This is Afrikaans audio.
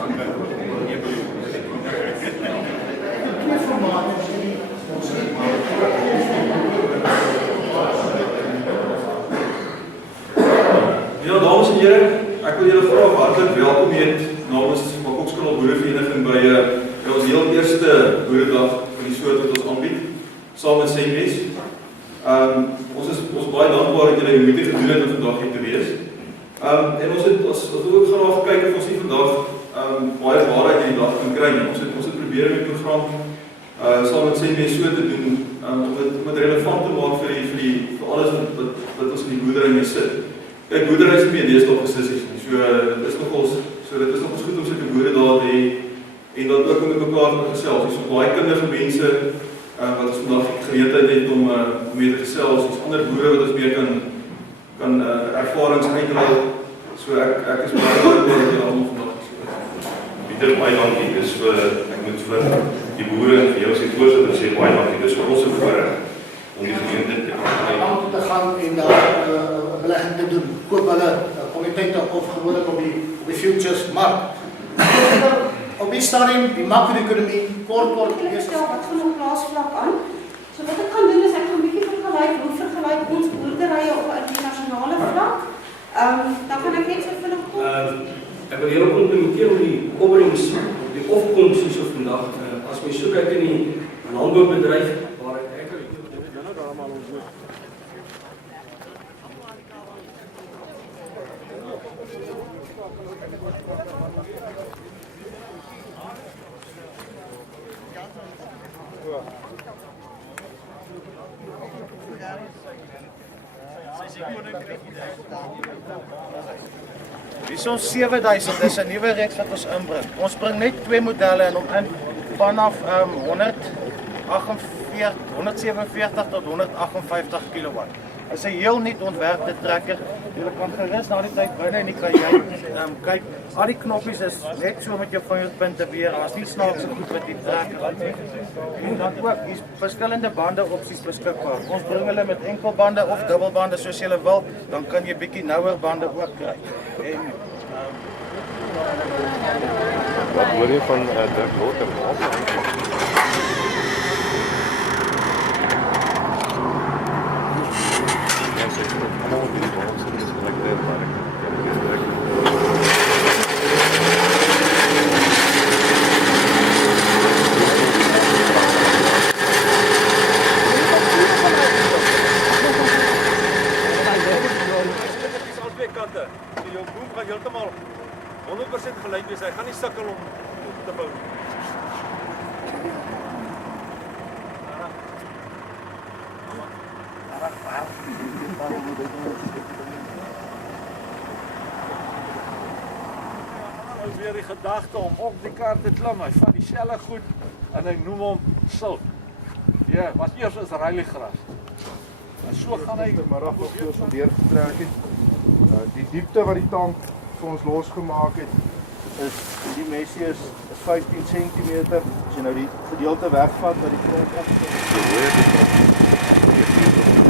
Ja, dames en heren, ek wil julle graag hartlik welkom heet namens Makokskanal Boerevereniging by ons heel eerste boeredag van die soort wat ons aanbied, saam met Senwes. Ons is baie dankbaar dat julle die moeite gedoen het om vandag hier te wees. En ons wil ook graag kyk of ons nie vandag baie waarheid in die dag kan kry nie. Ons het probeer met die program saam met Senwes so te doen om dit relevant te maak vir alles wat ons in die boerdery mee sit. Kijk, boerdery is nie meer deesdae gesissies nie, so dit is nogals goed om sulke boere daar te hê en dan ook met mekaar te gesels. Dis so baie kundige mense wat ons vandag geleentheid het om mee te gesels, dis ander boere wat ons meer kan ervarings uitruil. So ek is baie dankbaar dat julle almal vandag is. Pieter, baie dankie. Dis ek moet vir die boere en vir jou as die voorsitter sê baie dankie. Dis vir ons 'n voorreg om die geleentheid te kry. Om te gaan en daar belegging te doen, koop hulle komiteite of gewoonlik op die futures mark. Op die stadium, die makro-ekonomie, kort. Ek wil stel wat van op plaasvlak aan. So wat ek gaan doen is ek gaan 'n bietjie vergelyk ons boerderye op 'n internasionale vlak. Dan kan ek net so vinnig kom. Ek wil hierop implementeer oor die opbrengs, die opkoms hierso vandag. As mens so kyk in die landboubedryf waar ek Hier is ons 7000, dis 'n nuwe reeks wat ons inbring. Ons bring net 2 modelle in vanaf 147 tot 158 kW. Dit is 'n heel nuut ontwerpte trekker. Jy kan gerus na die tyd binne en jy kan kyk, al die knoppies is net so met jou vingerpunte weer. Daar's nie snaakse goed wat die trekker aan nie. En dan ook hier's verskillende bande opsies beskikbaar. Ons bring hulle met enkelbande of dubbelbande soos jy wil, dan kan jy bietjie nouer bande ook kry. En Wat hoor jy van Dirk Lotter? Jou boom gaan heeltemal 100% gelyk wees. Hy gaan nie sukkel om te bou. Nou weer die gedagte om op die kar te klim. Hy vat dieselfde goed en hy noem hom silk. Ja, wat eers is ralliegras. En so gaan hy vanmiddag nog vir ons deurgetrek het. Die diepte wat die tank vir ons losgemaak het is die messie is 15 cm. As jy nou die gedeelte wegvat wat die grond op